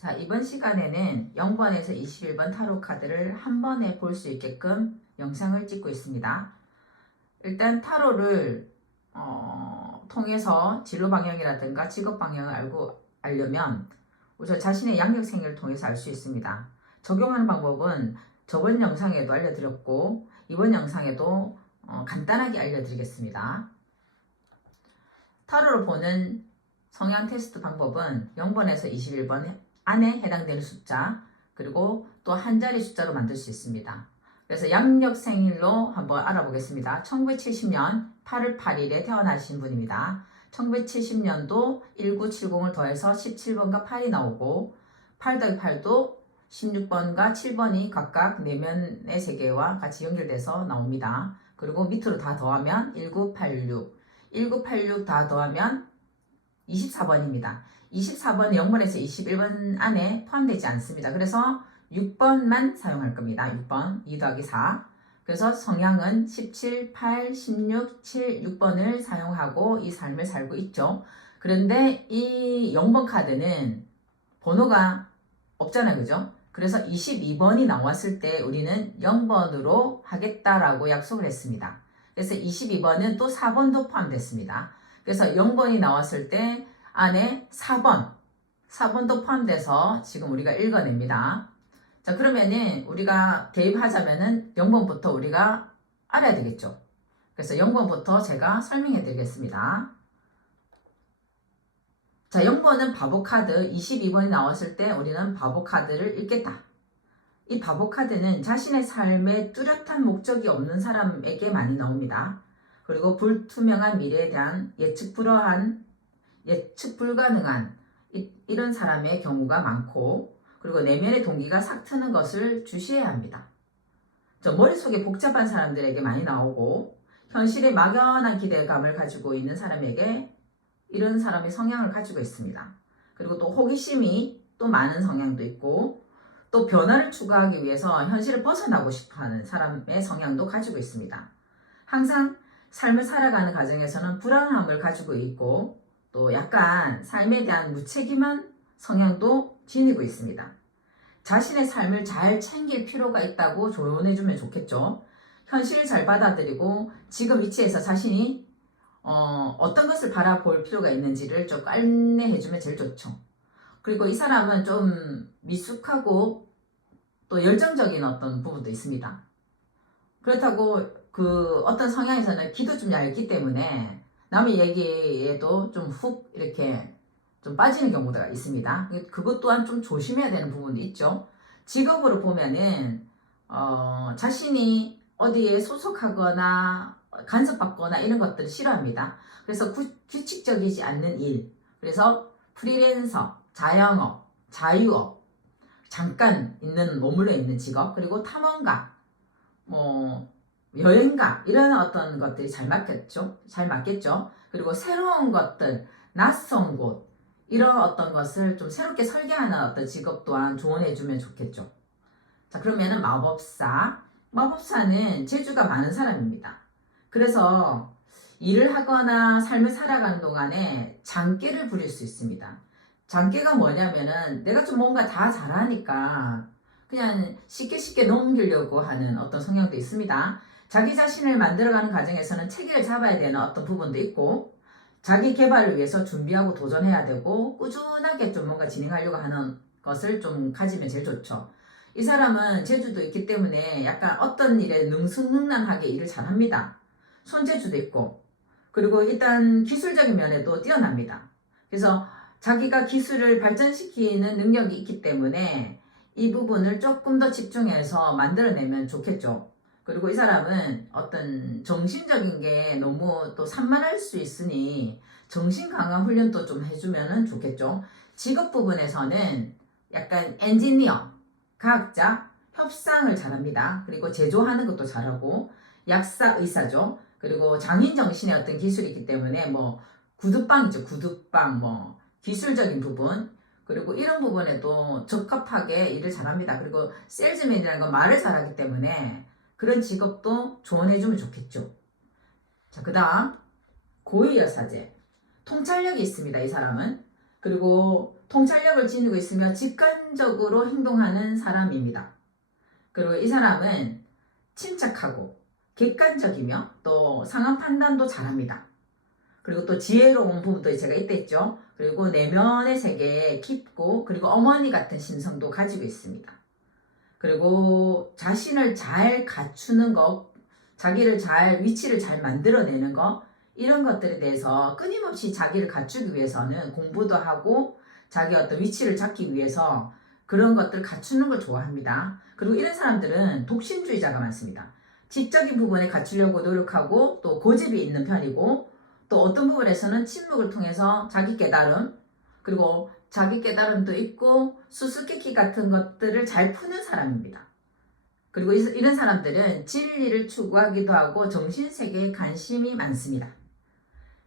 자, 이번 시간에는 0번에서 21번 타로 카드를 한 번에 볼 수 있게끔 영상을 찍고 있습니다. 일단 타로를 통해서 진로 방향이라든가 직업 방향을 알려면 우선 자신의 양력 생일을 통해서 알 수 있습니다. 적용하는 방법은 저번 영상에도 알려드렸고 이번 영상에도 간단하게 알려드리겠습니다. 타로를 보는 성향 테스트 방법은 0번에서 21번 안에 해당되는 숫자 그리고 또 한 자리 숫자로 만들 수 있습니다. 그래서 양력 생일로 한번 알아보겠습니다. 1970년 8월 8일에 태어나신 분입니다. 1970년도 1970을 더해서 17번과 8이 나오고 8 더하기 8도 16번과 7번이 각각 내면의 세계와 같이 연결돼서 나옵니다. 그리고 밑으로 다 더하면 1986 1986 다 더하면 24번입니다. 24번은 0번에서 21번 안에 포함되지 않습니다. 그래서 6번만 사용할 겁니다. 6번 2 더하기 4 그래서 성향은 17, 8, 16, 7, 6번을 사용하고 이 삶을 살고 있죠. 그런데 이 0번 카드는 번호가 없잖아요. 그죠? 그래서 22번이 나왔을 때 우리는 0번으로 하겠다라고 약속을 했습니다. 그래서 22번은 또 4번도 포함됐습니다. 그래서 0번이 나왔을 때 안에 4번도 포함돼서 지금 우리가 읽어냅니다. 자, 그러면은 우리가 대입하자면은 0번부터 우리가 알아야 되겠죠. 그래서 0번부터 제가 설명해 드리겠습니다. 자, 0번은 바보 카드, 22번이 나왔을 때 우리는 바보 카드를 읽겠다. 이 바보 카드는 자신의 삶에 뚜렷한 목적이 없는 사람에게 많이 나옵니다. 그리고 불투명한 미래에 대한 예측 불가능한 이런 사람의 경우가 많고 그리고 내면의 동기가 삭트는 것을 주시해야 합니다. 머릿속에 복잡한 사람들에게 많이 나오고 현실에 막연한 기대감을 가지고 있는 사람에게 이런 사람의 성향을 가지고 있습니다. 그리고 또 호기심이 또 많은 성향도 있고 또 변화를 추구하기 위해서 현실을 벗어나고 싶어하는 사람의 성향도 가지고 있습니다. 항상 삶을 살아가는 과정에서는 불안함을 가지고 있고 또 약간 삶에 대한 무책임한 성향도 지니고 있습니다. 자신의 삶을 잘 챙길 필요가 있다고 조언해주면 좋겠죠. 현실을 잘 받아들이고 지금 위치에서 자신이 어떤 것을 바라볼 필요가 있는지를 좀 안내해주면 제일 좋죠. 그리고 이 사람은 좀 미숙하고 또 열정적인 어떤 부분도 있습니다. 그렇다고 그 어떤 성향에서는 기도 좀 얇기 때문에 남의 얘기에도 좀 훅 이렇게 좀 빠지는 경우가 있습니다. 그것 또한 좀 조심해야 되는 부분도 있죠. 직업으로 보면은 자신이 어디에 소속하거나 간섭받거나 이런 것들을 싫어합니다. 그래서 규칙적이지 않는 일, 그래서 프리랜서, 자영업, 자유업, 잠깐 머물러 있는 직업, 그리고 탐험가, 여행가 이런 어떤 것들이 잘 맞겠죠. 그리고 새로운 것들, 낯선 곳 이런 어떤 것을 좀 새롭게 설계하는 어떤 직업 또한 조언해주면 좋겠죠. 자, 그러면은 마법사는 재주가 많은 사람입니다. 그래서 일을 하거나 삶을 살아가는 동안에 장깨를 부릴 수 있습니다. 장깨가 뭐냐면은 내가 좀 뭔가 다 잘하니까 그냥 쉽게 넘기려고 하는 어떤 성향도 있습니다. 자기 자신을 만들어가는 과정에서는 체계를 잡아야 되는 어떤 부분도 있고 자기 개발을 위해서 준비하고 도전해야 되고 꾸준하게 좀 뭔가 진행하려고 하는 것을 좀 가지면 제일 좋죠. 이 사람은 재주도 있기 때문에 약간 어떤 일에 능수능란하게 일을 잘합니다. 손재주도 있고 그리고 일단 기술적인 면에도 뛰어납니다. 그래서 자기가 기술을 발전시키는 능력이 있기 때문에 이 부분을 조금 더 집중해서 만들어내면 좋겠죠. 그리고 이 사람은 어떤 정신적인 게 너무 또 산만할 수 있으니 정신 강화 훈련도 좀 해주면 좋겠죠. 직업 부분에서는 약간 엔지니어, 과학자, 협상을 잘합니다. 그리고 제조하는 것도 잘하고 약사, 의사죠. 그리고 장인 정신의 어떤 기술이 있기 때문에 구두빵이죠. 구두빵, 기술적인 부분 그리고 이런 부분에도 적합하게 일을 잘합니다. 그리고 세일즈맨이라는 건 말을 잘하기 때문에 그런 직업도 조언해주면 좋겠죠. 자, 그 다음 고위여사제 통찰력이 있습니다. 이 사람은. 그리고 통찰력을 지니고 있으며 직관적으로 행동하는 사람입니다. 그리고 이 사람은 침착하고 객관적이며 또 상황 판단도 잘합니다. 그리고 또 지혜로운 부분도 제가 이때 했죠. 그리고 내면의 세계에 깊고 그리고 어머니 같은 심성도 가지고 있습니다. 그리고 자신을 잘 갖추는 것, 자기를 잘 위치를 잘 만들어내는 것, 이런 것들에 대해서 끊임없이 자기를 갖추기 위해서는 공부도 하고 자기 어떤 위치를 잡기 위해서 그런 것들을 갖추는 걸 좋아합니다. 그리고 이런 사람들은 독신주의자가 많습니다. 지적인 부분에 갖추려고 노력하고 또 고집이 있는 편이고 또 어떤 부분에서는 침묵을 통해서 자기 깨달음, 그리고 자기 깨달음도 있고 수수께끼 같은 것들을 잘 푸는 사람입니다. 그리고 이런 사람들은 진리를 추구하기도 하고 정신세계에 관심이 많습니다.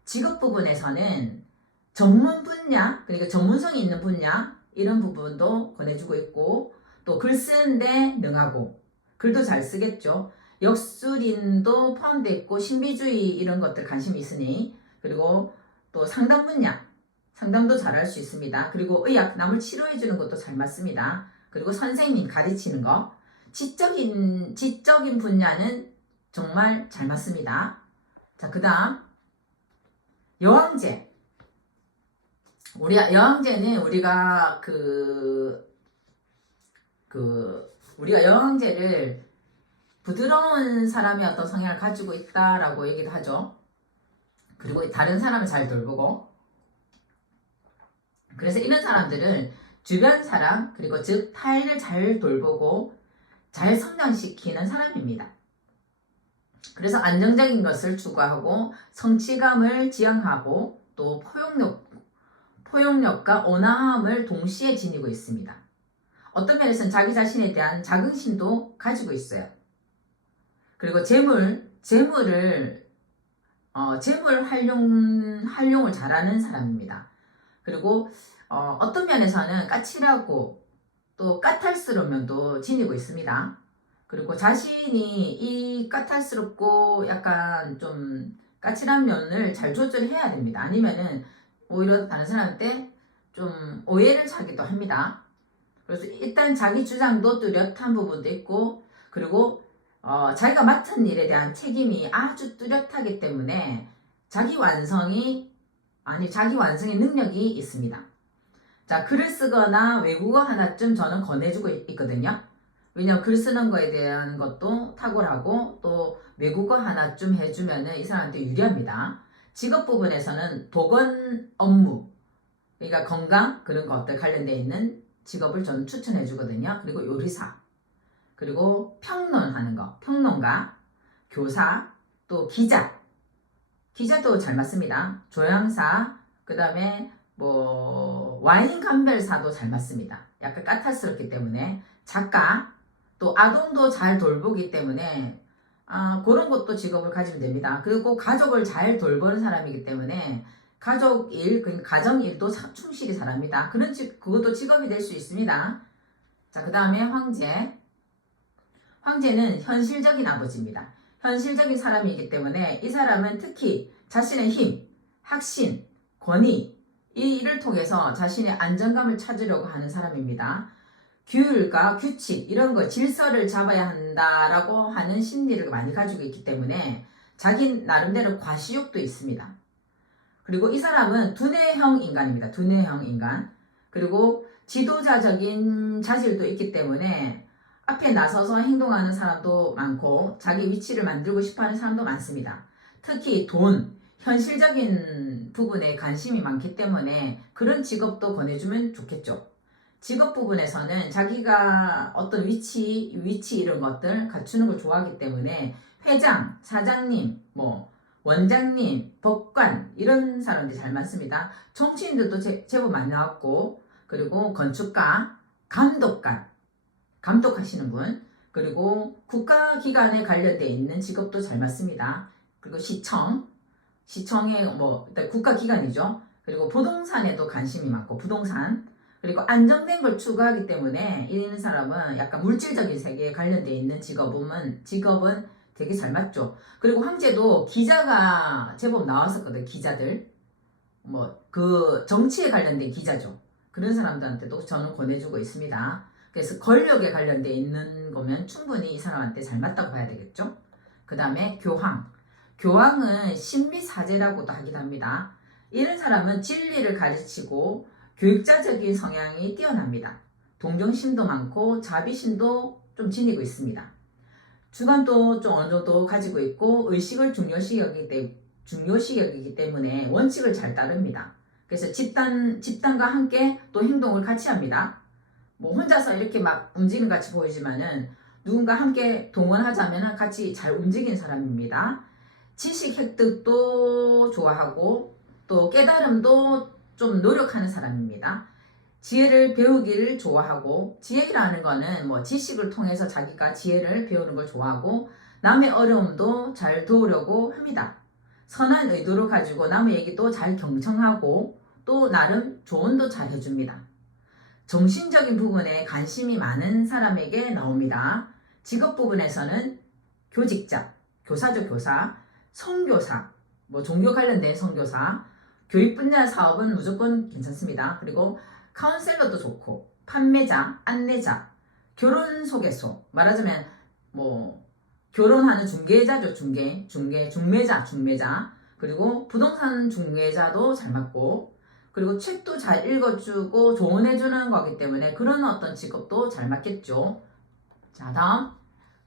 직업 부분에서는 전문 분야, 그러니까 전문성이 있는 분야, 이런 부분도 권해주고 있고 또 글 쓰는데 능하고 글도 잘 쓰겠죠. 역술인도 포함되어 있고 신비주의 이런 것들 관심이 있으니, 그리고 또 상담 분야, 상담도 잘할 수 있습니다. 그리고 의학, 남을 치료해 주는 것도 잘 맞습니다. 그리고 선생님 가르치는 거, 지적인 분야는 정말 잘 맞습니다. 자, 그 다음 여왕제. 여왕제는 우리가 우리가 여왕제를 부드러운 사람의 어떤 성향을 가지고 있다라고 얘기도 하죠. 그리고 다른 사람을 잘 돌보고, 그래서 이런 사람들은 주변 사람, 그리고 즉 타인을 잘 돌보고 잘 성장시키는 사람입니다. 그래서 안정적인 것을 추구하고 성취감을 지향하고 또 포용력과 온화함을 동시에 지니고 있습니다. 어떤 면에서는 자기 자신에 대한 자긍심도 가지고 있어요. 그리고 재물 활용을 잘하는 사람입니다. 그리고 어떤 면에서는 까칠하고 또 까탈스러운 면도 지니고 있습니다. 그리고 자신이 이 까탈스럽고 약간 좀 까칠한 면을 잘 조절해야 됩니다. 아니면은 오히려 다른 사람한테 좀 오해를 사기도 합니다. 그래서 일단 자기 주장도 뚜렷한 부분도 있고, 그리고 자기가 맡은 일에 대한 책임이 아주 뚜렷하기 때문에 자기 완성의 능력이 있습니다. 자, 글을 쓰거나 외국어 하나쯤 저는 권해주고 있거든요. 왜냐면 글 쓰는 거에 대한 것도 탁월하고 또 외국어 하나쯤 해주면은 이 사람한테 유리합니다. 직업 부분에서는 보건 업무, 그러니까 건강 그런 것들 관련되어 있는 직업을 저는 추천해 주거든요. 그리고 요리사, 그리고 평론하는 거, 평론가, 교사, 또 기자도 잘 맞습니다. 조향사, 그 다음에 와인 감별사도 잘 맞습니다. 약간 까탈스럽기 때문에 작가, 또 아동도 잘 돌보기 때문에 그런 것도 직업을 가지면 됩니다. 그리고 가족을 잘 돌보는 사람이기 때문에 가정 일도 충실히 잘합니다. 그것도 직업이 될 수 있습니다. 자, 그 다음에 황제는 현실적인 아버지입니다. 현실적인 사람이기 때문에 이 사람은 특히 자신의 힘, 확신, 권위, 이를 통해서 자신의 안정감을 찾으려고 하는 사람입니다. 규율과 규칙, 이런 거, 질서를 잡아야 한다라고 하는 심리를 많이 가지고 있기 때문에 자기 나름대로 과시욕도 있습니다. 그리고 이 사람은 두뇌형 인간입니다. 두뇌형 인간. 그리고 지도자적인 자질도 있기 때문에 앞에 나서서 행동하는 사람도 많고 자기 위치를 만들고 싶어하는 사람도 많습니다. 특히 현실적인 부분에 관심이 많기 때문에 그런 직업도 권해주면 좋겠죠. 직업 부분에서는 자기가 어떤 위치 이런 것들 갖추는 걸 좋아하기 때문에 회장, 사장님, 원장님, 법관 이런 사람들이 잘 많습니다. 정치인들도 제법 많이 나왔고, 그리고 건축가, 감독하시는 분, 그리고 국가기관에 관련되어 있는 직업도 잘 맞습니다. 그리고 시청에 일단 국가기관이죠. 그리고 부동산에도 관심이 많고, 부동산, 그리고 안정된 걸 추구하기 때문에 이런 사람은 약간 물질적인 세계에 관련되어 있는 직업은 되게 잘 맞죠. 그리고 황제도 기자가 제법 나왔었거든. 기자들 그 정치에 관련된 기자죠. 그런 사람들한테도 저는 권해주고 있습니다. 그래서 권력에 관련돼 있는 거면 충분히 이 사람한테 잘 맞다고 봐야 되겠죠. 그 다음에 교황. 교황은 신비사제라고도 하기도 합니다. 이런 사람은 진리를 가르치고 교육자적인 성향이 뛰어납니다. 동정심도 많고 자비심도 좀 지니고 있습니다. 주관도 좀 어느 정도 가지고 있고 의식을 중요시 여기기 때문에 원칙을 잘 따릅니다. 그래서 집단과 함께 또 행동을 같이 합니다. 뭐 혼자서 이렇게 막 움직이는 것 같이 보이지만은 누군가 함께 동원하자면 같이 잘 움직이는 사람입니다. 지식 획득도 좋아하고 또 깨달음도 좀 노력하는 사람입니다. 지혜를 배우기를 좋아하고, 지혜라는 거는 뭐 지식을 통해서 자기가 지혜를 배우는 걸 좋아하고 남의 어려움도 잘 도우려고 합니다. 선한 의도를 가지고 남의 얘기도 잘 경청하고 또 나름 조언도 잘 해줍니다. 정신적인 부분에 관심이 많은 사람에게 나옵니다. 직업 부분에서는 교직자, 교사죠, 교사, 선교사, 뭐 종교 관련된 선교사, 교육 분야 사업은 무조건 괜찮습니다. 그리고 카운셀러도 좋고, 판매자, 안내자, 결혼 소개소, 말하자면 뭐 결혼하는 중개자죠, 중매자, 그리고 부동산 중개자도 잘 맞고, 그리고 책도 잘 읽어주고 조언해주는 거기 때문에 그런 어떤 직업도 잘 맞겠죠. 자, 다음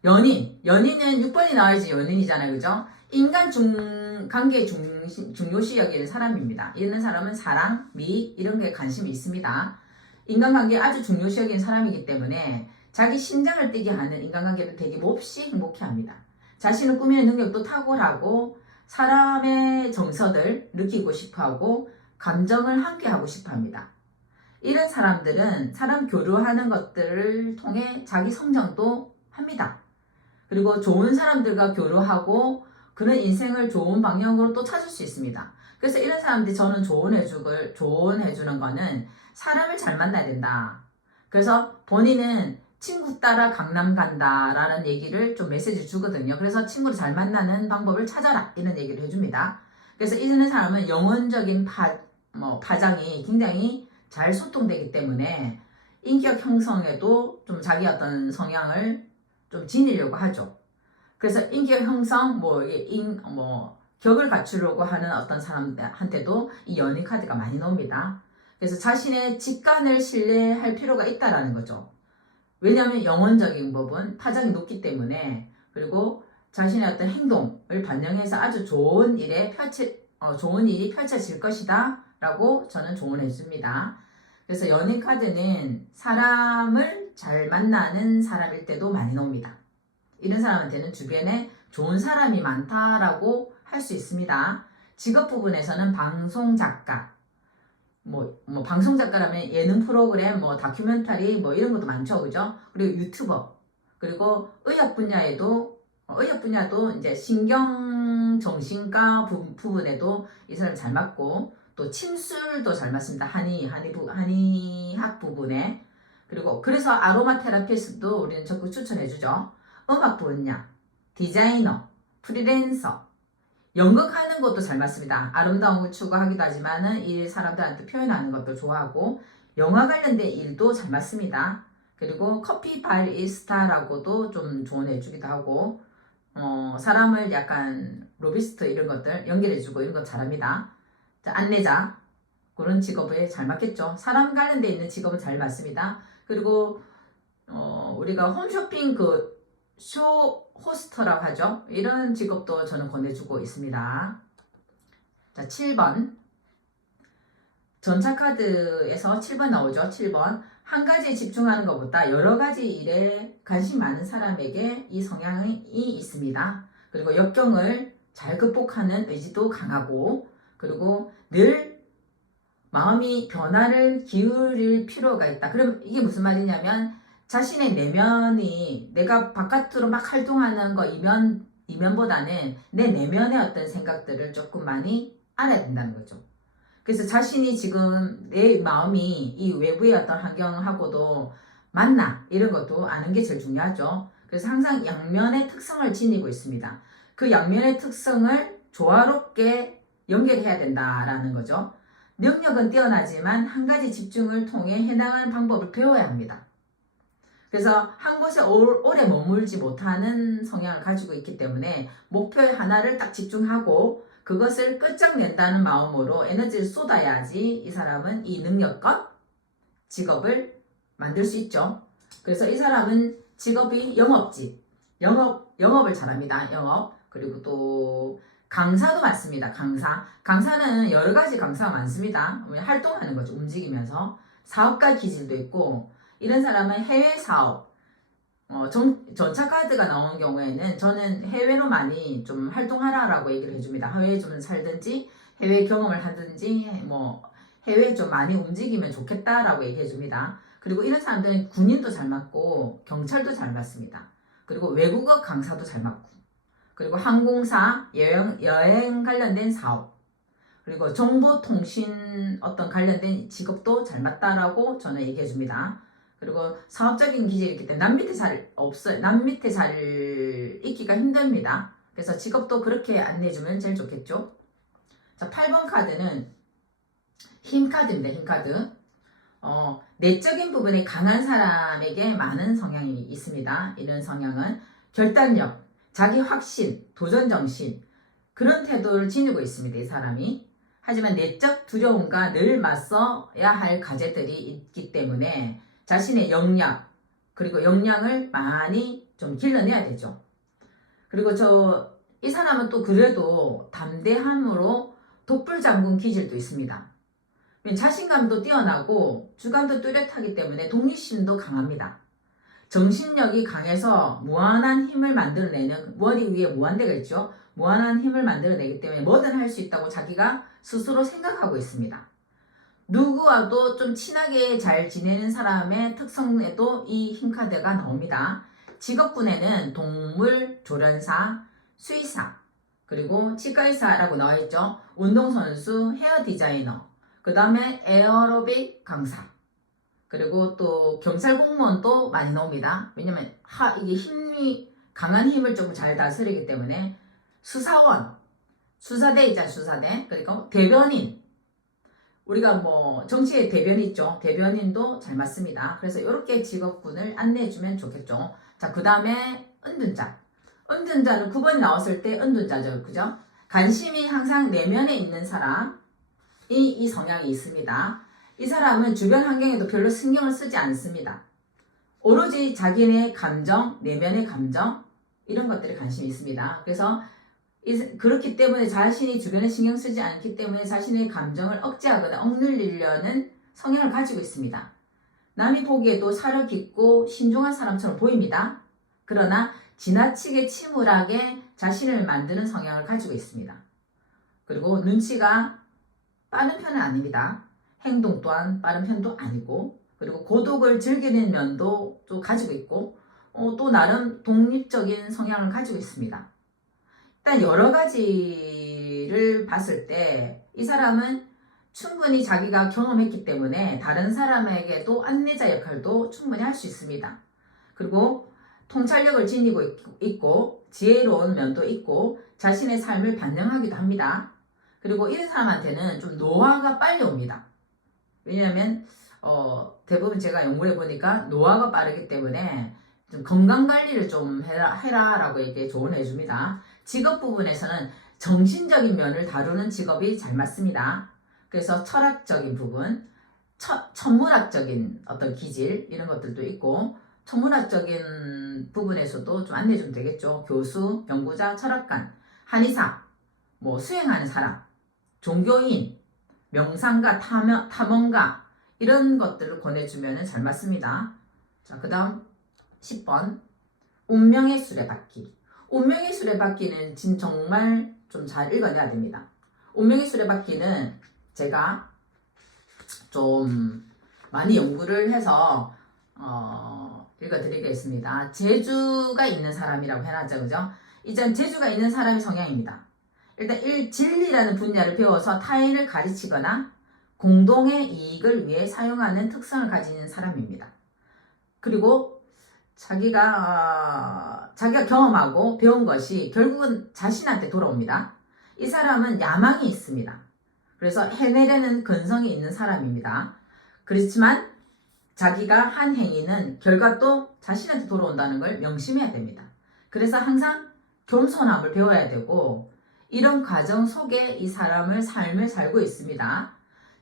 연인은 6번이 나와야지 연인이잖아요, 그죠? 인간 관계 중요시 여기는 사람입니다. 이런 사람은 사랑, 미 이런 게 관심이 있습니다. 인간관계 아주 중요시 여기는 사람이기 때문에 자기 심장을 뛰게 하는 인간관계를 되게 몹시 행복해합니다. 자신을 꾸미는 능력도 탁월하고 사람의 정서를 느끼고 싶어하고 감정을 함께하고 싶어합니다. 이런 사람들은 사람 교류하는 것들을 통해 자기 성장도 합니다. 그리고 좋은 사람들과 교류하고 그런 인생을 좋은 방향으로 또 찾을 수 있습니다. 그래서 이런 사람들이 저는 조언해주는 거는 사람을 잘 만나야 된다. 그래서 본인은 친구 따라 강남 간다 라는 얘기를 좀 메시지 주거든요. 그래서 친구를 잘 만나는 방법을 찾아라 이런 얘기를 해줍니다. 그래서 이런 사람은 영혼적인 파장이 굉장히 잘 소통되기 때문에 인격 형성에도 좀 자기 어떤 성향을 좀 지니려고 하죠. 그래서 인격 형성, 격을 갖추려고 하는 어떤 사람한테도 이 연인 카드가 많이 나옵니다. 그래서 자신의 직관을 신뢰할 필요가 있다라는 거죠. 왜냐하면 영혼적인 부분, 파장이 높기 때문에, 그리고 자신의 어떤 행동을 반영해서 아주 좋은 일이 펼쳐질 것이다 라고 저는 조언해 줍니다. 그래서 연인 카드는 사람을 잘 만나는 사람일 때도 많이 나옵니다. 이런 사람한테는 주변에 좋은 사람이 많다라고 할 수 있습니다. 직업 부분에서는 방송작가, 방송작가라면 예능 프로그램, 다큐멘터리, 이런 것도 많죠, 그죠? 그리고 유튜버, 그리고 의학 분야도 이제 신경정신과 부분에도 이 사람 잘 맞고, 또 침술도 잘 맞습니다. 한의학 부분에. 그리고 그래서 아로마 테라피스트도 우리는 적극 추천해주죠. 음악 분야, 디자이너, 프리랜서, 연극하는 것도 잘 맞습니다. 아름다운 걸 추구하기도 하지만은 이 사람들한테 표현하는 것도 좋아하고, 영화 관련된 일도 잘 맞습니다. 그리고 커피 바리스타라고도 좀 조언해주기도 하고, 사람을 약간 로비스트 이런 것들 연결해주고 이런 거 잘합니다. 자, 안내자, 그런 직업에 잘 맞겠죠. 사람 관련돼 있는 직업은 잘 맞습니다. 그리고 우리가 홈쇼핑 쇼 호스터라고 하죠. 이런 직업도 저는 권해주고 있습니다. 자, 7번. 전차카드에서 7번 나오죠. 7번. 한 가지에 집중하는 것보다 여러 가지 일에 관심 많은 사람에게 이 성향이 있습니다. 그리고 역경을 잘 극복하는 의지도 강하고, 그리고 늘 마음이 변화를 기울일 필요가 있다. 그럼 이게 무슨 말이냐면 자신의 내면이 내가 바깥으로 막 활동하는 거 이면보다는 내 내면의 어떤 생각들을 조금 많이 알아야 된다는 거죠. 그래서 자신이 지금 내 마음이 이 외부의 어떤 환경하고도 맞나 이런 것도 아는 게 제일 중요하죠. 그래서 항상 양면의 특성을 지니고 있습니다. 그 양면의 특성을 조화롭게 연결해야 된다라는 거죠. 능력은 뛰어나지만 한 가지 집중을 통해 해당하는 방법을 배워야 합니다. 그래서 한 곳에 오래 머물지 못하는 성향을 가지고 있기 때문에 목표에 하나를 딱 집중하고 그것을 끝장낸다는 마음으로 에너지를 쏟아야지 이 사람은 이 능력과 직업을 만들 수 있죠. 그래서 이 사람은 직업이 영업직, 영업을 잘합니다. 영업. 그리고 또 강사도 많습니다. 강사는 여러 가지 강사가 많습니다. 활동하는 거죠. 움직이면서. 사업가 기질도 있고, 이런 사람은 해외 사업, 전차카드가 나오는 경우에는 저는 해외로 많이 좀 활동하라라고 얘기를 해줍니다. 해외에 좀 살든지, 해외 경험을 하든지, 해외에 좀 많이 움직이면 좋겠다라고 얘기해 줍니다. 그리고 이런 사람들은 군인도 잘 맞고, 경찰도 잘 맞습니다. 그리고 외국어 강사도 잘 맞고, 그리고 항공사, 여행 관련된 사업, 그리고 정보통신 어떤 관련된 직업도 잘 맞다라고 저는 얘기해 줍니다. 그리고 사업적인 기질이 있기 때문에 남 밑에 잘 없어요. 남 밑에 잘 있기가 힘듭니다. 그래서 직업도 그렇게 안내해주면 제일 좋겠죠. 자, 8번 카드는 힘 카드입니다. 힘 카드. 내적인 부분이 강한 사람에게 많은 성향이 있습니다. 이런 성향은 결단력, 자기 확신, 도전 정신, 그런 태도를 지니고 있습니다. 이 사람이. 하지만 내적 두려움과 늘 맞서야 할 과제들이 있기 때문에 자신의 역량, 그리고 역량을 많이 좀 길러내야 되죠. 그리고 이 사람은 또 그래도 담대함으로 독불 장군 기질도 있습니다. 자신감도 뛰어나고 주관도 뚜렷하기 때문에 독립심도 강합니다. 정신력이 강해서 무한한 힘을 만들어내는, 머리 위에 무한대가 있죠. 무한한 힘을 만들어내기 때문에 뭐든 할 수 있다고 자기가 스스로 생각하고 있습니다. 누구와도 좀 친하게 잘 지내는 사람의 특성에도 이 힘카드가 나옵니다. 직업군에는 동물 조련사, 수의사, 그리고 치과의사라고 나와있죠. 운동선수, 헤어 디자이너, 그 다음에 에어로빅 강사, 그리고 또 경찰 공무원도 많이 나옵니다. 왜냐면 이게 강한 힘을 좀 잘 다스리기 때문에 수사원, 수사대 있잖아요. 수사대. 그리고 대변인, 우리가 정치의 대변인 있죠. 대변인도 잘 맞습니다. 그래서 이렇게 직업군을 안내해주면 좋겠죠. 자, 그 다음에 은둔자. 은둔자는 9번이 나왔을 때 은둔자죠. 그죠? 관심이 항상 내면에 있는 사람이 이 성향이 있습니다. 이 사람은 주변 환경에도 별로 신경을 쓰지 않습니다. 오로지 자기네 감정, 내면의 감정, 이런 것들에 관심이 있습니다. 그래서 그렇기 때문에 자신이 주변에 신경 쓰지 않기 때문에 자신의 감정을 억제하거나 억눌리려는 성향을 가지고 있습니다. 남이 보기에도 사려 깊고 신중한 사람처럼 보입니다. 그러나 지나치게 침울하게 자신을 만드는 성향을 가지고 있습니다. 그리고 눈치가 빠른 편은 아닙니다. 행동 또한 빠른 편도 아니고, 그리고 고독을 즐기는 면도 또 가지고 있고, 또 나름 독립적인 성향을 가지고 있습니다. 일단 여러 가지를 봤을 때 이 사람은 충분히 자기가 경험했기 때문에 다른 사람에게도 안내자 역할도 충분히 할 수 있습니다. 그리고 통찰력을 지니고 있고 지혜로운 면도 있고 자신의 삶을 반영하기도 합니다. 그리고 이런 사람한테는 좀 노화가 빨리 옵니다. 왜냐하면 대부분 제가 연구를 해보니까 노화가 빠르기 때문에 좀 건강관리를 좀 해라라고 이렇게 조언해 줍니다. 직업 부분에서는 정신적인 면을 다루는 직업이 잘 맞습니다. 그래서 철학적인 부분, 천문학적인 어떤 기질 이런 것들도 있고 천문학적인 부분에서도 좀 안내해 주면 되겠죠. 교수, 연구자, 철학관, 한의사, 수행하는 사람, 종교인, 명상가, 탐험가 이런 것들을 권해주면 잘 맞습니다. 자, 그 다음 10번 운명의 수레바퀴. 운명의 수레바퀴는 정말 좀 잘 읽어내야 됩니다. 운명의 수레바퀴는 제가 좀 많이 연구를 해서 읽어드리겠습니다. 재주가 있는 사람이라고 해놨죠. 그죠? 이젠 재주가 있는 사람의 성향입니다. 일단 진리라는 분야를 배워서 타인을 가르치거나 공동의 이익을 위해 사용하는 특성을 가진 사람입니다. 그리고 자기가 경험하고 배운 것이 결국은 자신한테 돌아옵니다. 이 사람은 야망이 있습니다. 그래서 해내려는 근성이 있는 사람입니다. 그렇지만 자기가 한 행위는 결과도 자신한테 돌아온다는 걸 명심해야 됩니다. 그래서 항상 겸손함을 배워야 되고 이런 과정 속에 이 사람을 삶을 살고 있습니다.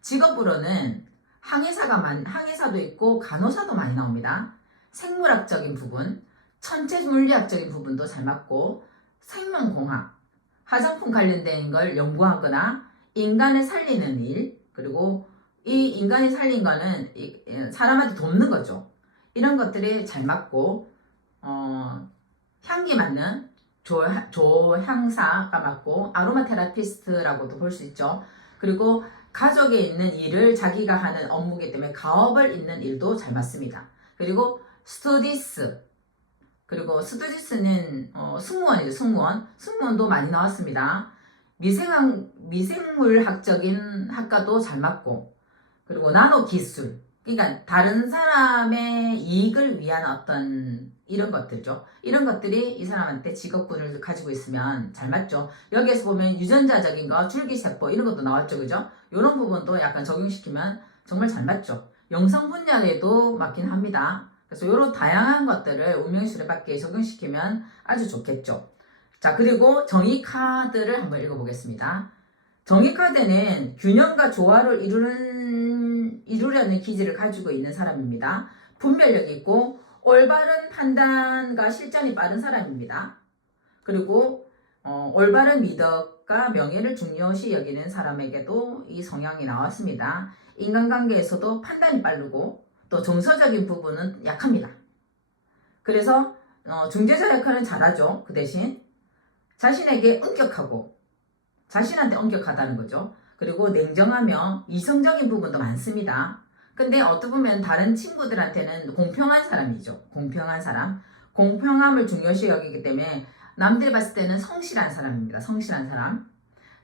직업으로는 항해사도 있고 간호사도 많이 나옵니다. 생물학적인 부분, 천체 물리학적인 부분도 잘 맞고 생명공학, 화장품 관련된 걸 연구하거나 인간을 살리는 일, 그리고 이 인간이 살린 거는 사람한테 돕는 거죠. 이런 것들이 잘 맞고 향기 맡는 조향사가 맞고 아로마 테라피스트라고도 볼 수 있죠. 그리고 가족에 있는 일을 자기가 하는 업무이기 때문에 가업을 잇는 일도 잘 맞습니다. 그리고 스튜디스는 승무원이죠. 승무원도 많이 나왔습니다. 미생물학적인 학과도 잘 맞고 그리고 나노기술, 그러니까 다른 사람의 이익을 위한 어떤 이런 것들죠. 이런 것들이 이 사람한테 직업군을 가지고 있으면 잘 맞죠. 여기에서 보면 유전자적인 거, 줄기세포 이런 것도 나왔죠. 그죠? 이런 부분도 약간 적용시키면 정말 잘 맞죠. 영상 분야에도 맞긴 합니다. 그래서 이런 다양한 것들을 운명수레바퀴에 적용시키면 아주 좋겠죠. 자, 그리고 정의 카드를 한번 읽어보겠습니다. 정의 카드는 균형과 조화를 이루려는 기질을 가지고 있는 사람입니다. 분별력이 있고 올바른 판단과 실전이 빠른 사람입니다. 그리고 올바른 미덕과 명예를 중요시 여기는 사람에게도 이 성향이 나왔습니다. 인간관계에서도 판단이 빠르고 또 정서적인 부분은 약합니다. 그래서 중재자 역할은 잘하죠. 그 대신 자신에게 엄격하고 자신한테 엄격하다는 거죠. 그리고 냉정하며 이성적인 부분도 많습니다. 근데 어떻게 보면 다른 친구들한테는 공평한 사람이죠. 공평한 사람. 공평함을 중요시 여기기 때문에 남들이 봤을 때는 성실한 사람입니다. 성실한 사람.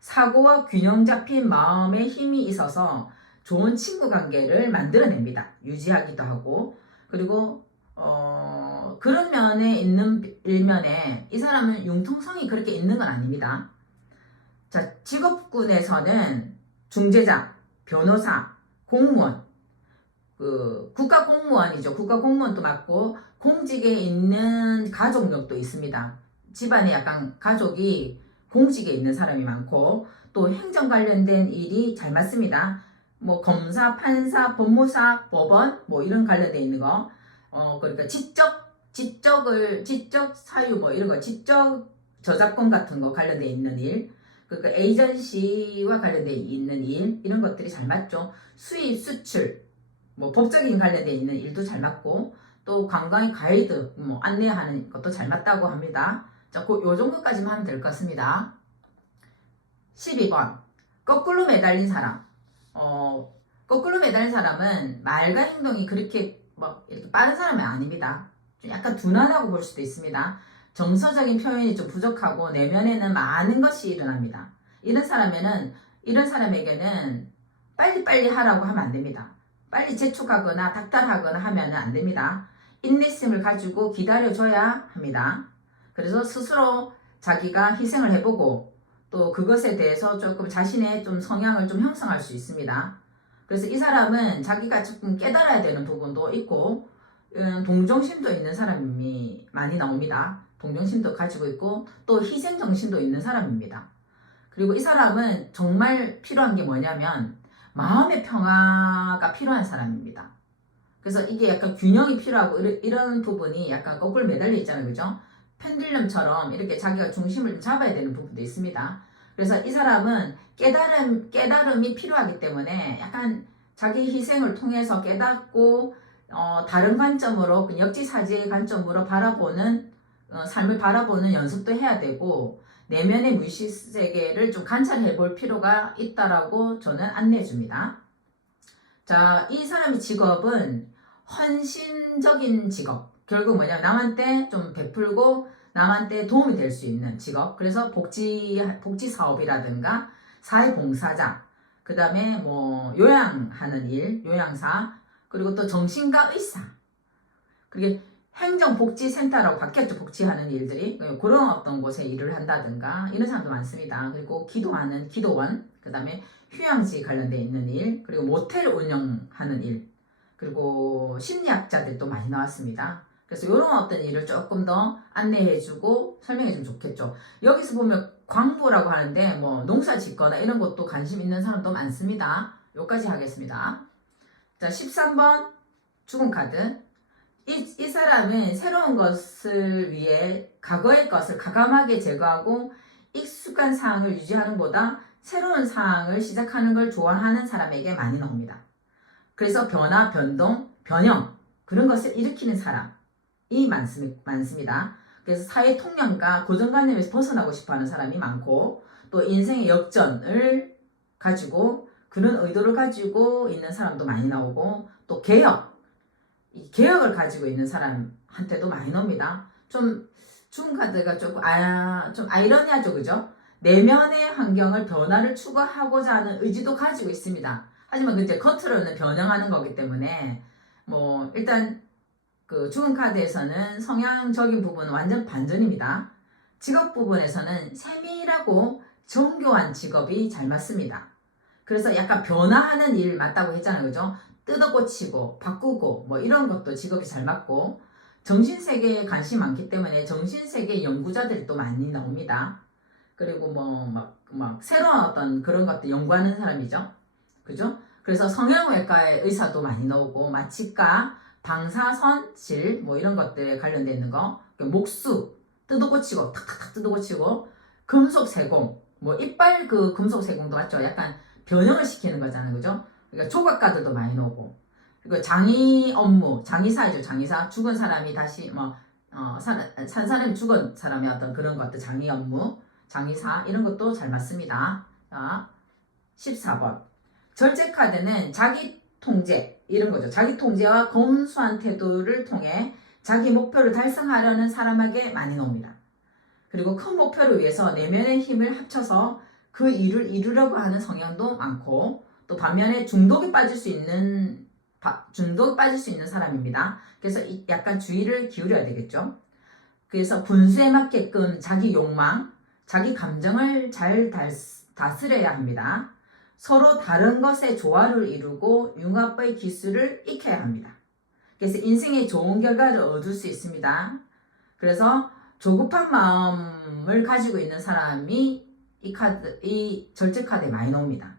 사고와 균형 잡힌 마음에 힘이 있어서 좋은 친구 관계를 만들어냅니다. 유지하기도 하고. 그리고 그런 면에 있는 일면에 이 사람은 융통성이 그렇게 있는 건 아닙니다. 자, 직업군에서는 중재자, 변호사, 공무원, 국가공무원이죠. 국가공무원도 맞고 공직에 있는 가족력도 있습니다. 집안에 약간 가족이 공직에 있는 사람이 많고 또 행정 관련된 일이 잘 맞습니다. 뭐 검사, 판사, 법무사, 법원 뭐 이런 관련돼 있는 거. 그러니까 지적 사유 뭐 이런 거, 지적 저작권 같은 거 관련돼 있는 일. 그러니까 에이전시와 관련돼 있는 일, 이런 것들이 잘 맞죠. 수입, 수출, 뭐 법적인 관련돼 있는 일도 잘 맞고 또 관광의 가이드, 뭐 안내하는 것도 잘 맞다고 합니다. 자, 요 정도까지만 하면 될 것 같습니다. 12번. 거꾸로 매달린 사람. 거꾸로 매달린 사람은 말과 행동이 그렇게 뭐 이렇게 빠른 사람은 아닙니다. 좀 약간 둔한하고 볼 수도 있습니다. 정서적인 표현이 좀 부족하고 내면에는 많은 것이 일어납니다. 이런 사람에게는 빨리빨리 하라고 하면 안 됩니다. 빨리 재촉하거나 닥달하거나 하면 안 됩니다. 인내심을 가지고 기다려줘야 합니다. 그래서 스스로 자기가 희생을 해보고 또 그것에 대해서 조금 자신의 좀 성향을 좀 형성할 수 있습니다. 그래서 이 사람은 자기가 조금 깨달아야 되는 부분도 있고 동정심도 있는 사람이 많이 나옵니다. 동정심도 가지고 있고 또 희생정신도 있는 사람입니다. 그리고 이 사람은 정말 필요한 게 뭐냐면 마음의 평화가 필요한 사람입니다. 그래서 이게 약간 균형이 필요하고 이런 부분이 약간 거꾸로 매달려 있잖아요. 그죠? 펜듈럼처럼 이렇게 자기가 중심을 좀 잡아야 되는 부분도 있습니다. 그래서 이 사람은 깨달음이 필요하기 때문에 약간 자기 희생을 통해서 깨닫고 다른 관점으로 역지사지의 관점으로 바라보는 삶을 바라보는 연습도 해야 되고 내면의 무의식 세계를 좀 관찰해 볼 필요가 있다라고 저는 안내해 줍니다. 자, 이 사람의 직업은 헌신적인 직업. 결국 뭐냐면 남한테 좀 베풀고 남한테 도움이 될 수 있는 직업. 그래서 복지 사업이라든가 사회봉사자, 그 다음에 뭐 요양하는 일, 요양사, 그리고 또 정신과 의사. 그리고 행정복지센터라고 바뀌었죠. 복지하는 일들이. 그런 어떤 곳에 일을 한다든가 이런 사람도 많습니다. 그리고 기도하는 기도원, 그 다음에 휴양지 관련돼 있는 일, 그리고 모텔 운영하는 일, 그리고 심리학자들도 많이 나왔습니다. 그래서 이런 어떤 일을 조금 더 안내해주고 설명해주면 좋겠죠. 여기서 보면 광부라고 하는데 뭐 농사 짓거나 이런 것도 관심 있는 사람도 많습니다. 여기까지 하겠습니다. 자, 13번 죽은 카드. 이 사람은 새로운 것을 위해 과거의 것을 과감하게 제거하고 익숙한 사항을 유지하는 것보다 새로운 사항을 시작하는 걸 좋아하는 사람에게 많이 나옵니다. 그래서 변화, 변동, 변형 그런 것을 일으키는 사람이 많습니다. 그래서 사회 통념과 고정관념에서 벗어나고 싶어하는 사람이 많고 또 인생의 역전을 가지고 그런 의도를 가지고 있는 사람도 많이 나오고 또 이 개혁을 가지고 있는 사람한테도 많이 나옵니다. 좀 죽은 카드가 조금 좀 아이러니하죠, 그죠? 내면의 환경을 변화를 추구하고자 하는 의지도 가지고 있습니다. 하지만 이제 겉으로는 변형하는 거기 때문에 뭐 일단 그 죽은 카드에서는 성향적인 부분은 완전 반전입니다. 직업 부분에서는 세밀하고 정교한 직업이 잘 맞습니다. 그래서 약간 변화하는 일 맞다고 했잖아요, 그죠? 뜯어고치고 바꾸고 뭐 이런 것도 직업이 잘 맞고 정신세계에 관심이 많기 때문에 정신세계 연구자들이 또 많이 나옵니다. 그리고 뭐 막 새로운 어떤 그런 것들 연구하는 사람이죠. 그죠? 그래서 성형외과의 의사도 많이 나오고 마취과, 방사선실 뭐 이런 것들에 관련돼 있는 거, 목수 뜯어고치고 탁탁탁 뜯어고치고 금속 세공 뭐 이빨 그 금속 세공도 맞죠? 약간 변형을 시키는 거잖아요, 그죠? 그러니까 조각가들도 많이 나오고 그리고 장의 업무, 장의사이죠, 장의사. 죽은 사람이 다시 산 사람이 죽은 사람의 어떤 그런 것들 장의 업무, 장의사 이런 것도 잘 맞습니다. 자, 14번 절제 카드는 자기 통제 이런 거죠. 자기 통제와 검소한 태도를 통해 자기 목표를 달성하려는 사람에게 많이 나옵니다. 그리고 큰 목표를 위해서 내면의 힘을 합쳐서 그 일을 이루려고 하는 성향도 많고 또 반면에 중독에 빠질 수 있는 사람입니다. 그래서 약간 주의를 기울여야 되겠죠. 그래서 분수에 맞게끔 자기 욕망, 자기 감정을 잘 다스려야 합니다. 서로 다른 것의 조화를 이루고 융합의 기술을 익혀야 합니다. 그래서 인생의 좋은 결과를 얻을 수 있습니다. 그래서 조급한 마음을 가지고 있는 사람이 이 절제 카드에 많이 나옵니다.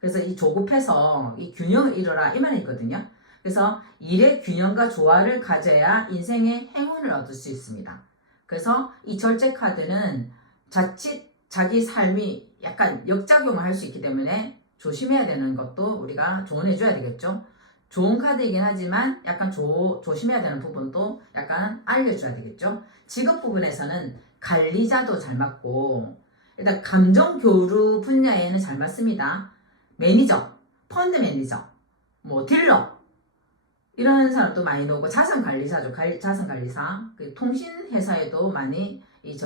그래서 이 조급해서 이 균형을 이뤄라 이 말이 있거든요. 그래서 일의 균형과 조화를 가져야 인생의 행운을 얻을 수 있습니다. 그래서 이 절제 카드는 자칫 자기 삶이 약간 역작용을 할 수 있기 때문에 조심해야 되는 것도 우리가 조언해 줘야 되겠죠. 좋은 카드이긴 하지만 약간 조심해야 되는 부분도 약간 알려줘야 되겠죠. 직업 부분에서는 관리자도 잘 맞고 일단 감정 교류 분야에는 잘 맞습니다. 매니저, 펀드 매니저, 뭐 딜러 이런 사람도 많이 나오고 자산관리사죠. 자산관리사. 통신회사에도 많이 이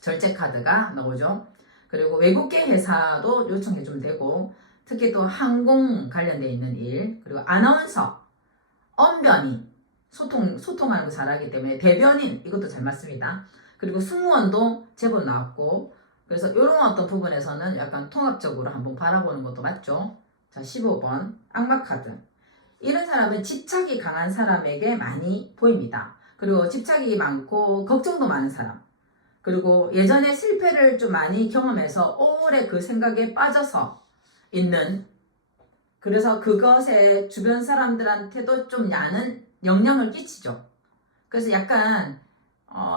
절제 카드가 나오죠. 그리고 외국계 회사도 요청해주면 되고 특히 또 항공 관련돼 있는 일 그리고 아나운서, 언변인 소통하는 거 잘하기 때문에 대변인 이것도 잘 맞습니다. 그리고 승무원도 제법 나왔고 그래서 이런 어떤 부분에서는 약간 통합적으로 한번 바라보는 것도 맞죠. 자, 15번 악마 카드. 이런 사람은 집착이 강한 사람에게 많이 보입니다. 그리고 집착이 많고 걱정도 많은 사람. 그리고 예전에 실패를 좀 많이 경험해서 오래 그 생각에 빠져서 있는 그래서 그것에 주변 사람들한테도 좀 야는 영향을 끼치죠. 그래서 약간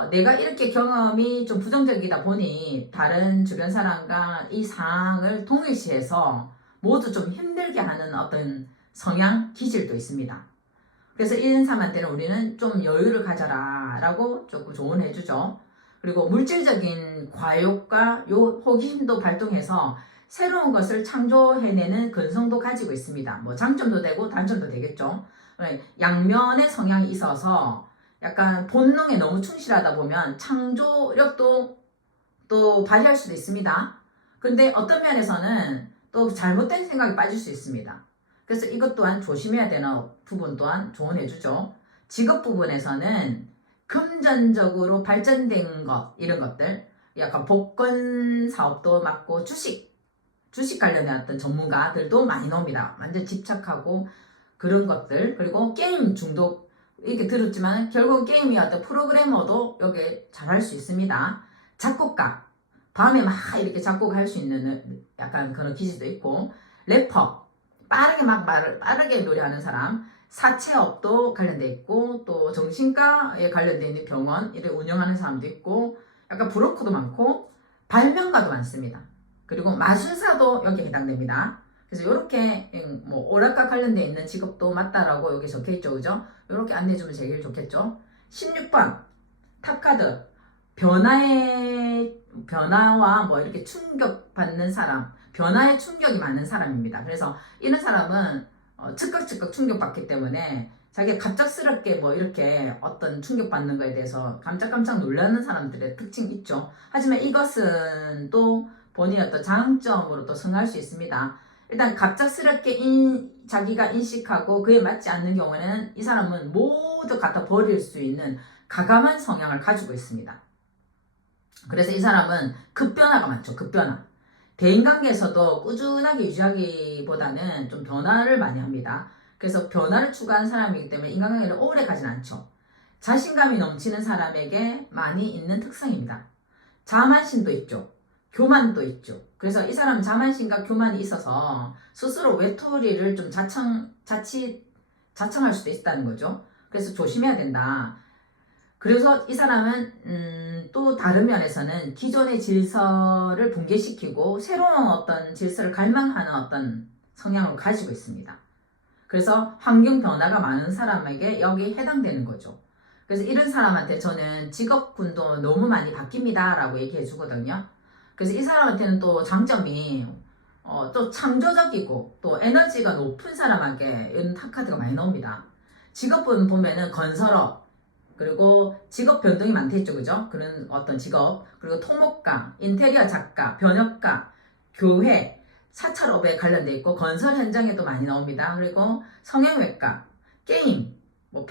내가 이렇게 경험이 좀 부정적이다 보니 다른 주변 사람과 이 상황을 동일시해서 모두 좀 힘들게 하는 어떤 성향, 기질도 있습니다. 그래서 이런 사람한테는 우리는 좀 여유를 가져라 라고 조금 조언해 주죠. 그리고 물질적인 과욕과 호기심도 발동해서 새로운 것을 창조해내는 근성도 가지고 있습니다. 뭐 장점도 되고 단점도 되겠죠. 양면의 성향이 있어서 약간 본능에 너무 충실하다 보면 창조력도 또 발휘할 수도 있습니다. 그런데 어떤 면에서는 또 잘못된 생각에 빠질 수 있습니다. 그래서 이것 또한 조심해야 되는 부분 또한 조언해 주죠. 직업 부분에서는 금전적으로 발전된 것, 이런 것들, 약간 복권 사업도 맡고 주식 관련된 어떤 전문가들도 많이 나옵니다. 완전 집착하고 그런 것들. 그리고 게임 중독, 이렇게 들었지만 결국 게임이 어떤 프로그래머도 여기 잘할 수 있습니다. 작곡가, 밤에 막 이렇게 작곡할 수 있는 약간 그런 기질도 있고, 래퍼, 빠르게 노래하는 사람, 사채업도 관련돼 있고, 또 정신과에 관련돼 있는 병원 이를 운영하는 사람도 있고, 약간 브로커도 많고, 발명가도 많습니다. 그리고 마술사도 여기에 해당됩니다. 그래서 이렇게 뭐 오락과 관련돼 있는 직업도 맞다라고 여기 적혀있죠, 그죠? 이렇게 안내해주면 제일 좋겠죠. 16번 탑카드, 변화와 뭐 이렇게 충격받는 사람, 변화에 충격이 많은 사람입니다. 그래서 이런 사람은 즉각 충격받기 때문에 자기가 갑작스럽게 뭐 이렇게 어떤 충격받는 거에 대해서 깜짝 놀라는 사람들의 특징이 있죠. 하지만 이것은 또 본인의 어떤 장점으로 또 승화할 수 있습니다. 일단 갑작스럽게 자기가 인식하고 그에 맞지 않는 경우에는 이 사람은 모두 갖다 버릴 수 있는 가감한 성향을 가지고 있습니다. 그래서 이 사람은 급변화가 많죠. 급변화. 대인관계에서도 꾸준하게 유지하기보다는 좀 변화를 많이 합니다. 그래서 변화를 추구하는 사람이기 때문에 인간관계를 오래 가진 않죠. 자신감이 넘치는 사람에게 많이 있는 특성입니다. 자만심도 있죠. 교만도 있죠. 그래서 이 사람은 자만심과 교만이 있어서 스스로 외톨이를 좀 자청할 수도 있다는 거죠. 그래서 조심해야 된다. 그래서 이 사람은 또 다른 면에서는 기존의 질서를 붕괴시키고 새로운 어떤 질서를 갈망하는 어떤 성향을 가지고 있습니다. 그래서 환경 변화가 많은 사람에게 여기에 해당되는 거죠. 그래서 이런 사람한테 저는 직업군도 너무 많이 바뀝니다 라고 얘기해 주거든요. 그래서 이 사람한테는 또 장점이 또 창조적이고 또 에너지가 높은 사람에게 이런 카드가 많이 나옵니다. 직업분 보면은 건설업, 그리고 직업 변동이 많겠죠, 그죠? 그런 어떤 직업, 그리고 토목가, 인테리어 작가, 변역가, 교회, 사찰업에 관련돼 있고 건설 현장에도 많이 나옵니다. 그리고 성형외과, 게임, 뭐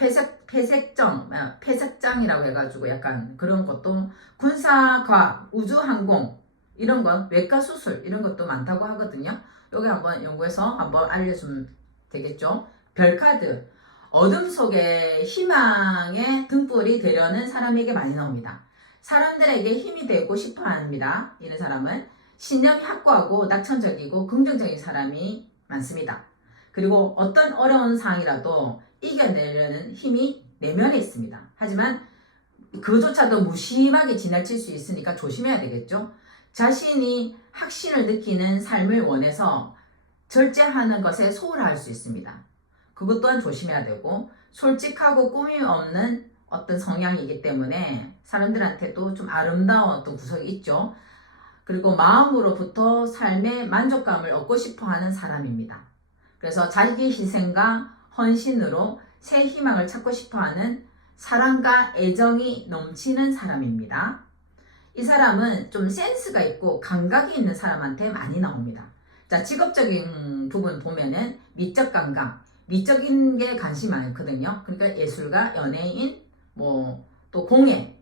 폐색장이라고 해가지고 약간 그런 것도 군사과학, 우주항공 이런 건 외과 수술 이런 것도 많다고 하거든요. 여기 한번 연구해서 한번 알려주면 되겠죠. 별카드, 어둠 속에 희망의 등불이 되려는 사람에게 많이 나옵니다. 사람들에게 힘이 되고 싶어 합니다. 이런 사람은 신념이 확고하고 낙천적이고 긍정적인 사람이 많습니다. 그리고 어떤 어려운 상황이라도 이겨내려는 힘이 내면에 있습니다. 하지만 그조차도 무심하게 지나칠 수 있으니까 조심해야 되겠죠. 자신이 확신을 느끼는 삶을 원해서 절제하는 것에 소홀할 수 있습니다. 그것 또한 조심해야 되고, 솔직하고 꾸밈 없는 어떤 성향이기 때문에 사람들한테도 좀 아름다운 어떤 구석이 있죠. 그리고 마음으로부터 삶의 만족감을 얻고 싶어 하는 사람입니다. 그래서 자기 희생과 헌신으로 새 희망을 찾고 싶어 하는 사랑과 애정이 넘치는 사람입니다. 이 사람은 좀 센스가 있고 감각이 있는 사람한테 많이 나옵니다. 자, 직업적인 부분 보면은 미적 감각, 미적인 게 관심이 많거든요. 그러니까 예술가, 연예인, 뭐 또 공예,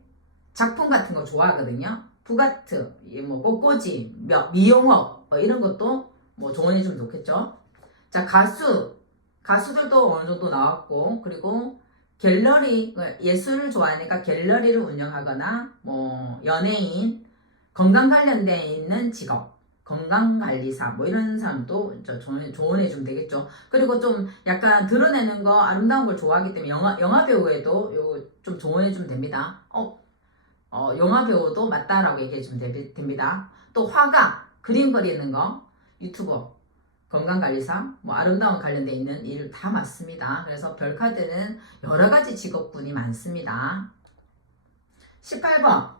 작품 같은 거 좋아하거든요. 부가트, 뭐 꽃꽂이, 미용업 이런 것도 뭐 조언해주면 좋겠죠. 자, 가수들도 어느 정도 나왔고, 그리고 갤러리, 예술을 좋아하니까 갤러리를 운영하거나 뭐 연예인, 건강 관련돼 있는 직업, 건강관리사 뭐 이런 사람도 조언해주면 되겠죠. 그리고 좀 약간 드러내는 거 아름다운 걸 좋아하기 때문에 영화 배우에도 요 좀 조언해주면 됩니다. 영화 배우도 맞다라고 얘기해주면 됩니다. 또 화가, 그림 그리는 거, 유튜버, 건강관리사, 뭐 아름다운 관련돼 있는 일 다 맞습니다. 그래서 별카드는 여러가지 직업군이 많습니다. 18번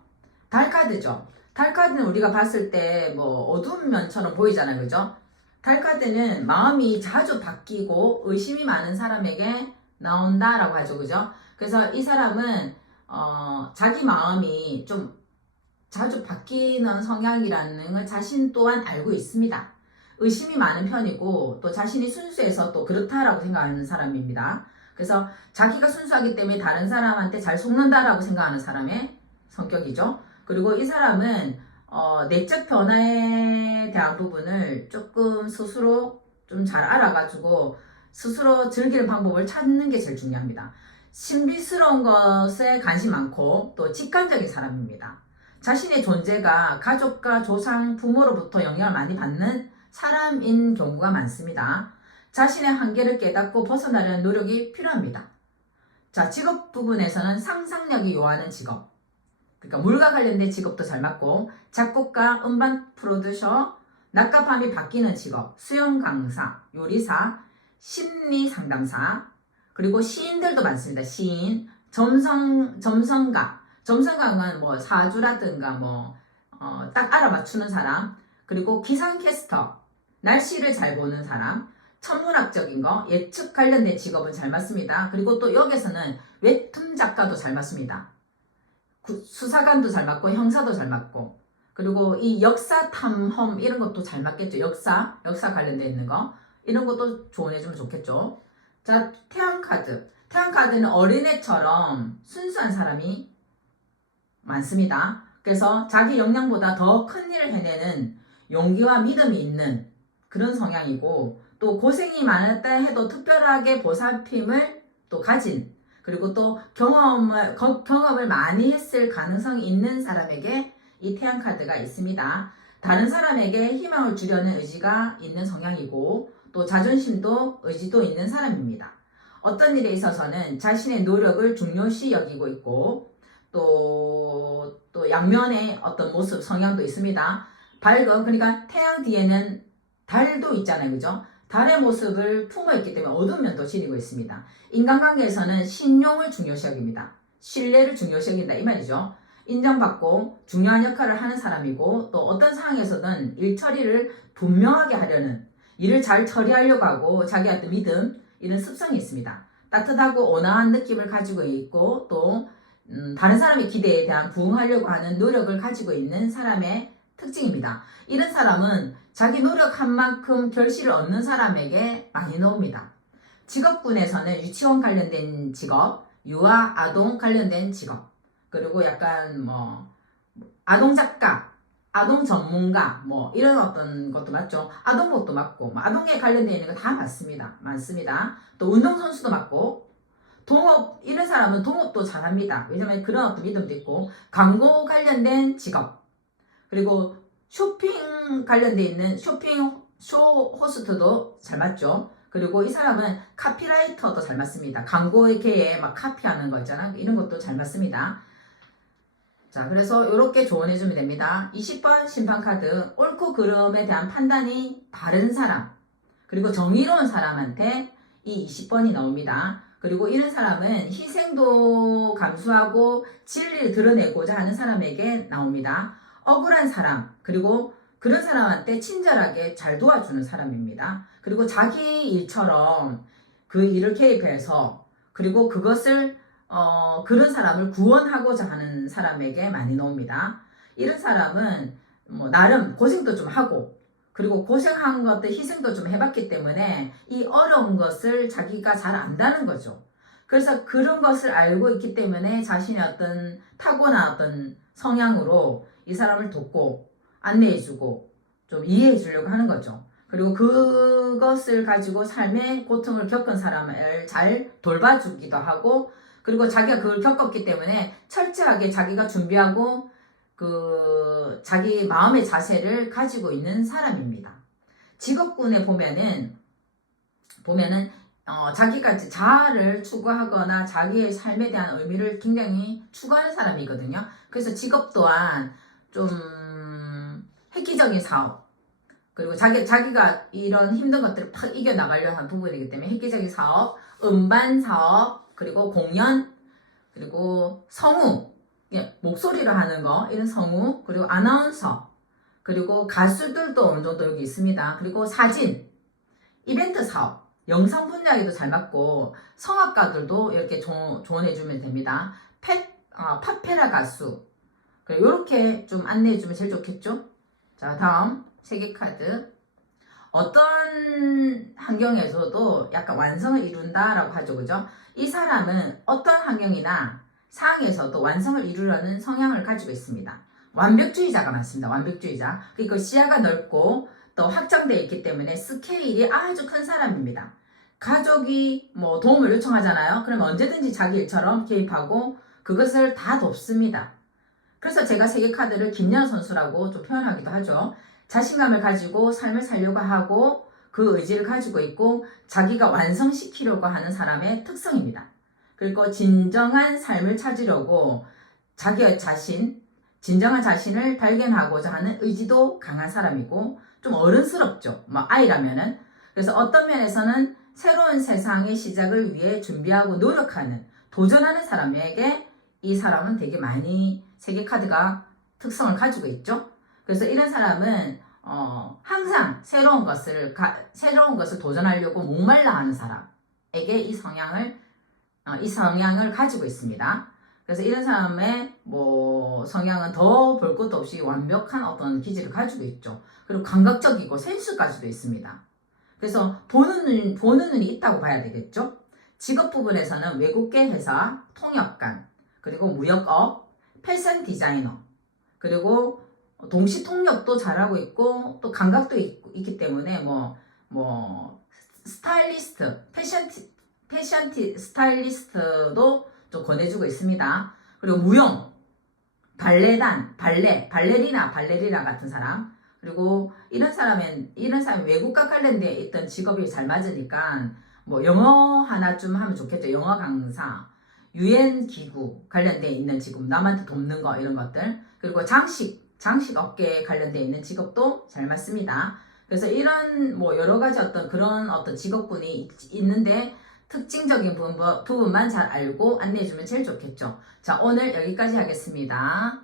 달카드죠. 달카드는 우리가 봤을 때 뭐 어두운 면처럼 보이잖아요, 그죠? 달카드는 마음이 자주 바뀌고 의심이 많은 사람에게 나온다라고 하죠, 그죠? 그래서 이 사람은 자기 마음이 좀 자주 바뀌는 성향이라는 걸 자신 또한 알고 있습니다. 의심이 많은 편이고 또 자신이 순수해서 또 그렇다라고 생각하는 사람입니다. 그래서 자기가 순수하기 때문에 다른 사람한테 잘 속는다라고 생각하는 사람의 성격이죠. 그리고 이 사람은 내적 변화에 대한 부분을 조금 스스로 좀 잘 알아가지고 스스로 즐기는 방법을 찾는 게 제일 중요합니다. 신비스러운 것에 관심 많고 또 직관적인 사람입니다. 자신의 존재가 가족과 조상, 부모로부터 영향을 많이 받는 사람인 경우가 많습니다. 자신의 한계를 깨닫고 벗어나려는 노력이 필요합니다. 자, 직업 부분에서는 상상력이 요하는 직업. 그러니까 물과 관련된 직업도 잘 맞고, 작곡가, 음반 프로듀서, 낮과 밤이 바뀌는 직업, 수영 강사, 요리사, 심리 상담사, 그리고 시인들도 많습니다. 시인, 점성가. 점성가는 뭐 사주라든가 딱 알아맞추는 사람, 그리고 기상캐스터, 날씨를 잘 보는 사람, 천문학적인 거, 예측 관련된 직업은 잘 맞습니다. 그리고 또 여기서는 웹툰 작가도 잘 맞습니다. 수사관도 잘 맞고 형사도 잘 맞고, 그리고 이 역사 탐험 이런 것도 잘 맞겠죠. 역사 관련돼 있는 거 이런 것도 조언해주면 좋겠죠. 자, 태양카드. 태양카드는 어린애처럼 순수한 사람이 많습니다. 그래서 자기 역량보다 더 큰 일을 해내는 용기와 믿음이 있는 그런 성향이고, 또 고생이 많았다 해도 특별하게 보살핌을 또 가진, 그리고 또 경험을 많이 했을 가능성이 있는 사람에게 이 태양카드가 있습니다. 다른 사람에게 희망을 주려는 의지가 있는 성향이고, 또 자존심도 의지도 있는 사람입니다. 어떤 일에 있어서는 자신의 노력을 중요시 여기고 있고, 또 양면의 어떤 모습, 성향도 있습니다. 밝은, 그러니까 태양 뒤에는 달도 있잖아요. 그죠? 달의 모습을 품어있기 때문에 어두운 면도 지니고 있습니다. 인간관계에서는 신용을 중요시 여깁니다. 신뢰를 중요시 여긴다 이 말이죠. 인정받고 중요한 역할을 하는 사람이고, 또 어떤 상황에서는 일 처리를 분명하게 하려는, 일을 잘 처리하려고 하고 자기한테 믿음, 이런 습성이 있습니다. 따뜻하고 온화한 느낌을 가지고 있고, 또 다른 사람의 기대에 대한 부응하려고 하는 노력을 가지고 있는 사람의 특징입니다. 이런 사람은 자기 노력한 만큼 결실을 얻는 사람에게 많이 나옵니다. 직업군에서는 유치원 관련된 직업, 유아, 아동 관련된 직업, 그리고 약간 아동 작가, 아동 전문가, 이런 어떤 것도 맞죠. 아동복도 맞고, 아동에 관련되어 있는 거 다 맞습니다. 많습니다. 또 운동선수도 맞고, 동업, 이런 사람은 동업도 잘합니다. 왜냐면 그런 어떤 믿음도 있고, 광고 관련된 직업, 그리고 쇼핑 관련되어 있는 쇼 호스트도 잘 맞죠. 그리고 이 사람은 카피라이터도 잘 맞습니다. 광고계에 막 카피하는 거 있잖아. 이런 것도 잘 맞습니다. 자, 그래서 이렇게 조언해주면 됩니다. 20번 심판카드, 옳고 그름에 대한 판단이 바른 사람, 그리고 정의로운 사람한테 이 20번이 나옵니다. 그리고 이런 사람은 희생도 감수하고 진리를 드러내고자 하는 사람에게 나옵니다. 억울한 사람, 그리고 그런 사람한테 친절하게 잘 도와주는 사람입니다. 그리고 자기 일처럼 그 일을 개입해서, 그리고 그것을 그런 사람을 구원하고자 하는 사람에게 많이 나옵니다. 이런 사람은 나름 고생도 좀 하고, 그리고 고생한 것들 희생도 좀 해봤기 때문에 이 어려운 것을 자기가 잘 안다는 거죠. 그래서 그런 것을 알고 있기 때문에 자신의 어떤 타고난 어떤 성향으로 이 사람을 돕고 안내해주고 좀 이해해주려고 하는 거죠. 그리고 그것을 가지고 삶의 고통을 겪은 사람을 잘 돌봐주기도 하고, 그리고 자기가 그걸 겪었기 때문에 철저하게 자기가 준비하고 자기 마음의 자세를 가지고 있는 사람입니다. 직업군에 보면은 자기가 자아를 추구하거나 자기의 삶에 대한 의미를 굉장히 추구하는 사람이거든요. 그래서 직업 또한 좀 획기적인 사업, 그리고 자기가 이런 힘든 것들을 팍 이겨나가려고 하는 부분이기 때문에 획기적인 사업, 음반 사업, 그리고 공연, 그리고 성우, 목소리를 하는 거, 이런 성우, 그리고 아나운서, 그리고 가수들도 어느 정도 여기 있습니다. 그리고 사진, 이벤트 사업, 영상 분야에도 잘 맞고, 성악가들도 이렇게 조언해주면 됩니다. 파페라 가수, 이렇게 좀 안내해주면 제일 좋겠죠? 자, 다음 세계 카드. 어떤 환경에서도 약간 완성을 이룬다라고 하죠. 그죠? 이 사람은 어떤 환경이나 상황에서도 완성을 이루려는 성향을 가지고 있습니다. 완벽주의자가 많습니다. 완벽주의자. 그리고 시야가 넓고 또 확장되어 있기 때문에 스케일이 아주 큰 사람입니다. 가족이 뭐 도움을 요청하잖아요. 그러면 언제든지 자기 일처럼 개입하고 그것을 다 돕습니다. 그래서 제가 세계 카드를 김연아 선수라고 좀 표현하기도 하죠. 자신감을 가지고 삶을 살려고 하고 그 의지를 가지고 있고 자기가 완성시키려고 하는 사람의 특성입니다. 그리고 진정한 삶을 찾으려고 자기 자신, 진정한 자신을 발견하고자 하는 의지도 강한 사람이고 좀 어른스럽죠. 뭐 아이라면은. 그래서 어떤 면에서는 새로운 세상의 시작을 위해 준비하고 노력하는, 도전하는 사람에게 이 사람은 되게 많이 세계 카드가 특성을 가지고 있죠. 그래서 이런 사람은 항상 새로운 것을 도전하려고 목말라 하는 사람에게 이 성향을 가지고 있습니다. 그래서 이런 사람의 성향은 더 볼 것도 없이 완벽한 어떤 기질을 가지고 있죠. 그리고 감각적이고 센스까지도 있습니다. 그래서 보는 눈이 있다고 봐야 되겠죠. 직업 부분에서는 외국계 회사, 통역관, 그리고 무역업, 패션 디자이너, 그리고 동시 통역도 잘하고 있고 또 감각도 있기 때문에 스타일리스트, 패션 스타일리스트도 좀 권해주고 있습니다. 그리고 무용, 발레단, 발레리나 같은 사람. 그리고 이런 사람이 외국과 관련되어 있던 직업이 잘 맞으니까 영어 하나 좀 하면 좋겠죠. 영어 강사, 유엔 기구 관련되어 있는 직업, 남한테 돕는 거 이런 것들. 그리고 장식 업계에 관련되어 있는 직업도 잘 맞습니다. 그래서 이런 여러 가지 그런 직업군이 있는데 특징적인 부분만 잘 알고 안내해주면 제일 좋겠죠. 자, 오늘 여기까지 하겠습니다.